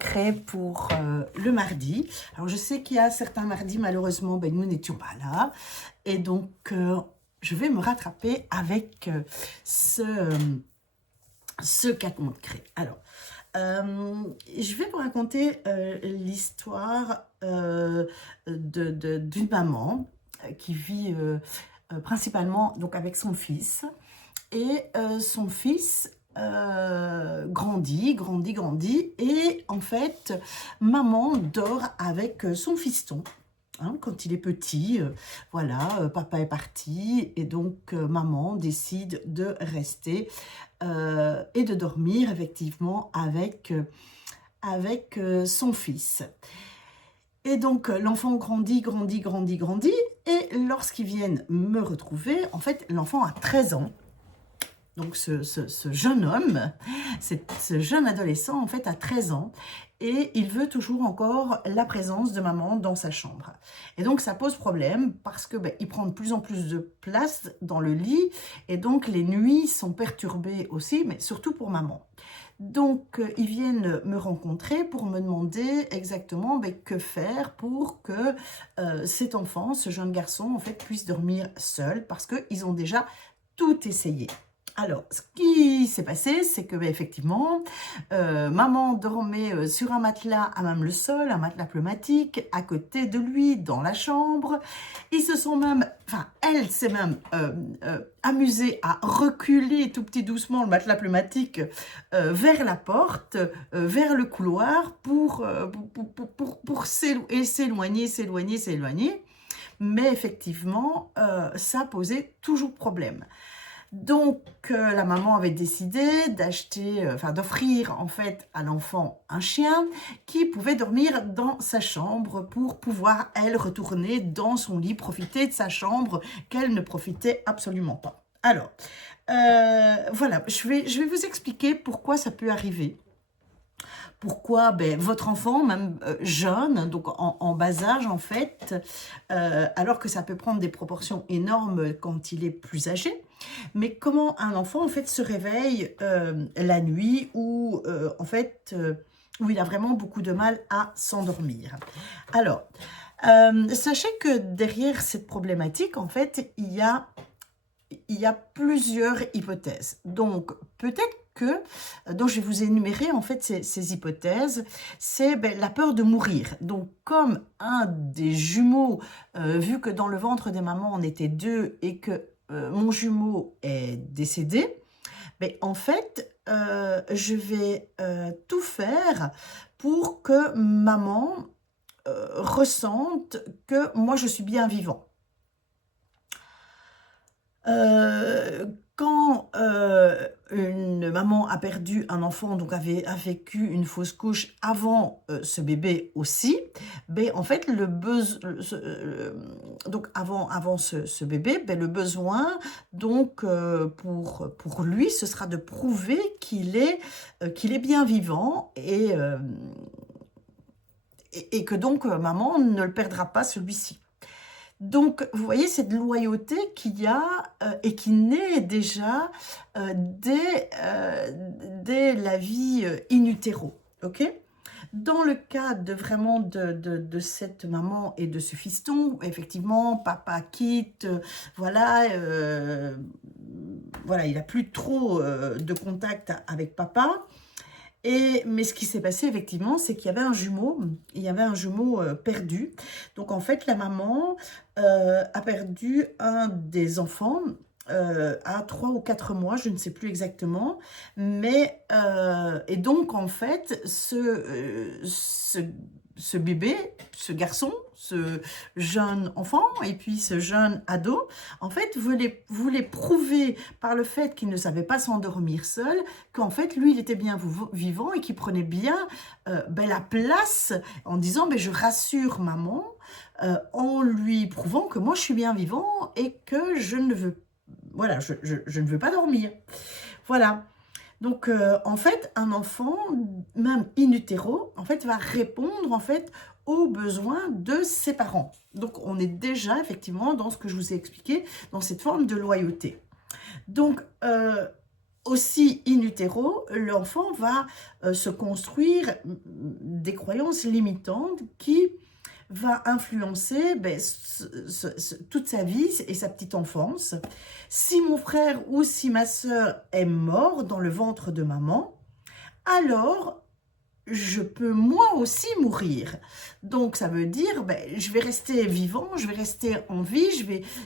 concret pour le mardi. Alors, je sais qu'il y a certains mardis, malheureusement, nous n'étions pas là. Et donc, je vais me rattraper avec ce cas concret. Alors, je vais vous raconter l'histoire d'une maman qui vit principalement donc, avec son fils. Et son fils grandit. Et en fait, maman dort avec son fiston. Hein, quand il est petit, papa est parti et donc maman décide de rester et de dormir effectivement avec son fils. Et donc l'enfant grandit et lorsqu'ils viennent me retrouver, en fait l'enfant a 13 ans. Donc ce jeune homme, ce jeune adolescent en fait a 13 ans et il veut toujours encore la présence de maman dans sa chambre. Et donc ça pose problème parce que il prend de plus en plus de place dans le lit et donc les nuits sont perturbées aussi, mais surtout pour maman. Donc ils viennent me rencontrer pour me demander exactement que faire pour que cet enfant, ce jeune garçon en fait puisse dormir seul parce qu'ils ont déjà tout essayé. Alors, ce qui s'est passé, c'est que effectivement, maman dormait sur un matelas à même le sol, un matelas pneumatique, à côté de lui, dans la chambre. Ils se sont même, elle s'est même amusée à reculer tout petit doucement le matelas pneumatique vers la porte, vers le couloir pour s'éloigner. Mais effectivement, ça posait toujours problème. Donc, la maman avait décidé d'offrir en fait à l'enfant un chien qui pouvait dormir dans sa chambre pour pouvoir, elle, retourner dans son lit, profiter de sa chambre qu'elle ne profitait absolument pas. Alors, je vais vous expliquer pourquoi ça peut arriver. Pourquoi votre enfant, même jeune, donc en bas âge en fait, alors que ça peut prendre des proportions énormes quand il est plus âgé, mais comment un enfant en fait se réveille la nuit où où il a vraiment beaucoup de mal à s'endormir. Alors, sachez que derrière cette problématique, en fait, il y a plusieurs hypothèses. Donc, peut-être donc je vais vous énumérer en fait ces hypothèses, c'est la peur de mourir. Donc comme un des jumeaux, vu que dans le ventre des mamans on était deux et que mon jumeau est décédé, en fait je vais tout faire pour que maman ressente que moi je suis bien vivant. Quand une maman a perdu un enfant, donc a vécu une fausse couche avant ce bébé aussi, en fait, donc avant ce bébé, le besoin, donc pour lui, ce sera de prouver qu'il est bien vivant et que donc maman ne le perdra pas celui-ci. Donc, vous voyez cette loyauté qu'il y a et qui naît déjà dès la vie in utero, ok ? Dans le cas de cette maman et de ce fiston, effectivement, papa quitte, il n'a plus trop de contact avec papa. Mais ce qui s'est passé effectivement, c'est qu'il y avait un jumeau, perdu. Donc en fait, la maman a perdu un des enfants à 3 ou 4 mois, je ne sais plus exactement. Et donc en fait, ce bébé, ce garçon, ce jeune enfant et puis ce jeune ado, en fait, voulait prouver par le fait qu'il ne savait pas s'endormir seul, qu'en fait, lui, il était bien vivant et qu'il prenait bien la place en disant je rassure maman en lui prouvant que moi, je suis bien vivant et que je ne veux pas dormir. Voilà. Donc, en fait, un enfant, même in utero, en fait, va répondre, en fait, aux besoins de ses parents. Donc, on est déjà, effectivement, dans ce que je vous ai expliqué, dans cette forme de loyauté. Donc, aussi in utero, l'enfant va se construire des croyances limitantes qui va influencer toute sa vie et sa petite enfance. Si mon frère ou si ma sœur est mort dans le ventre de maman, alors je peux moi aussi mourir. Donc ça veut dire, je vais rester vivant, je vais rester en vie,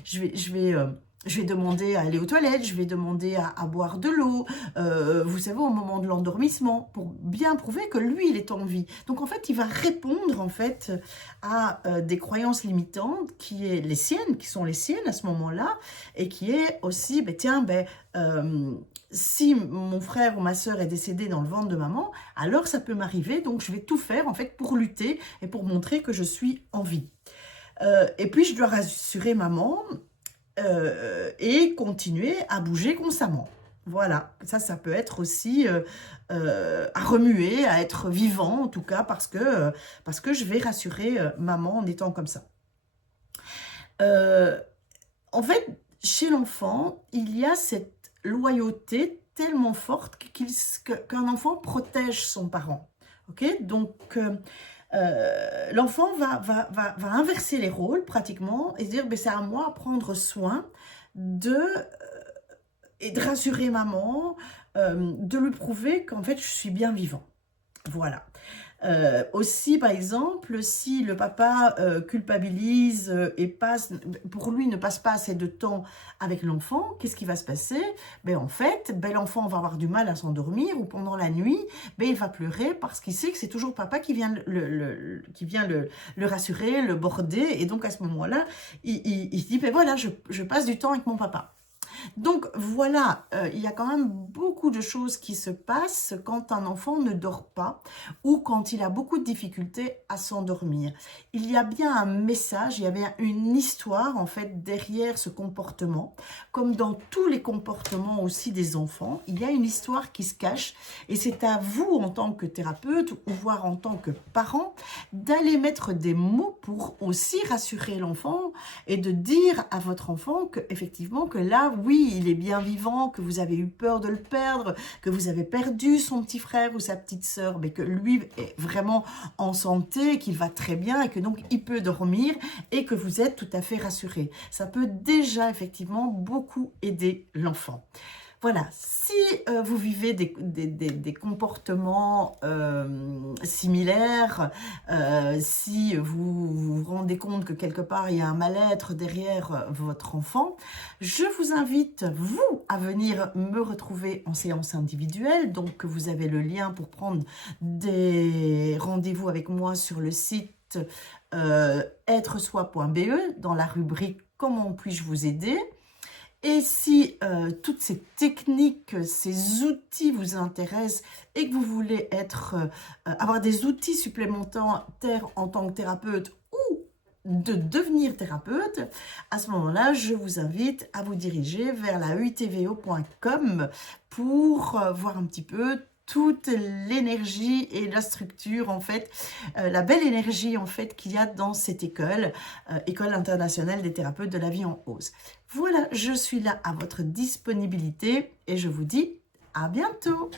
je vais demander à aller aux toilettes, je vais demander à boire de l'eau, vous savez, au moment de l'endormissement, pour bien prouver que lui, il est en vie. Donc, en fait, il va répondre, en fait, à des croyances limitantes qui sont les siennes à ce moment-là, et qui est aussi, si mon frère ou ma sœur est décédé dans le ventre de maman, alors ça peut m'arriver, donc je vais tout faire, en fait, pour lutter et pour montrer que je suis en vie. Et puis, je dois rassurer maman, et continuer à bouger constamment. Voilà, ça peut être aussi à remuer, à être vivant en tout cas, parce que je vais rassurer maman en étant comme ça. En fait, chez l'enfant, il y a cette loyauté tellement forte qu'un enfant protège son parent. Ok, donc l'enfant va inverser les rôles pratiquement et dire c'est à moi de prendre soin et de rassurer maman, de lui prouver qu'en fait je suis bien vivant. Voilà. Aussi, par exemple, si le papa culpabilise et pour lui ne passe pas assez de temps avec l'enfant, qu'est-ce qui va se passer? En fait, l'enfant va avoir du mal à s'endormir ou pendant la nuit, il va pleurer parce qu'il sait que c'est toujours papa qui vient le rassurer, le border. Et donc, à ce moment-là, il se dit, voilà, je passe du temps avec mon papa. Donc voilà, il y a quand même beaucoup de choses qui se passent quand un enfant ne dort pas ou quand il a beaucoup de difficultés à s'endormir. Il y a bien un message, il y a bien une histoire en fait derrière ce comportement. Comme dans tous les comportements aussi des enfants, il y a une histoire qui se cache et c'est à vous en tant que thérapeute ou voire en tant que parent d'aller mettre des mots pour aussi rassurer l'enfant et de dire à votre enfant que effectivement que là, oui, il est bien vivant, que vous avez eu peur de le perdre, que vous avez perdu son petit frère ou sa petite sœur, mais que lui est vraiment en santé, qu'il va très bien et que donc il peut dormir et que vous êtes tout à fait rassuré. Ça peut déjà effectivement beaucoup aider l'enfant. Voilà, si vous vivez des comportements similaires, si vous vous rendez compte que quelque part il y a un mal-être derrière votre enfant, je vous invite, vous, à venir me retrouver en séance individuelle. Donc, vous avez le lien pour prendre des rendez-vous avec moi sur le site êtresoi.be dans la rubrique « Comment puis-je vous aider ?» Et si toutes ces techniques, ces outils vous intéressent et que vous voulez avoir des outils supplémentaires en tant que thérapeute ou de devenir thérapeute, à ce moment-là, je vous invite à vous diriger vers la uitvo.com pour voir un petit peu toute l'énergie et la structure, en fait, la belle énergie, en fait, qu'il y a dans cette école, École internationale des thérapeutes de la vie en hausse. Voilà, je suis là à votre disponibilité et je vous dis à bientôt.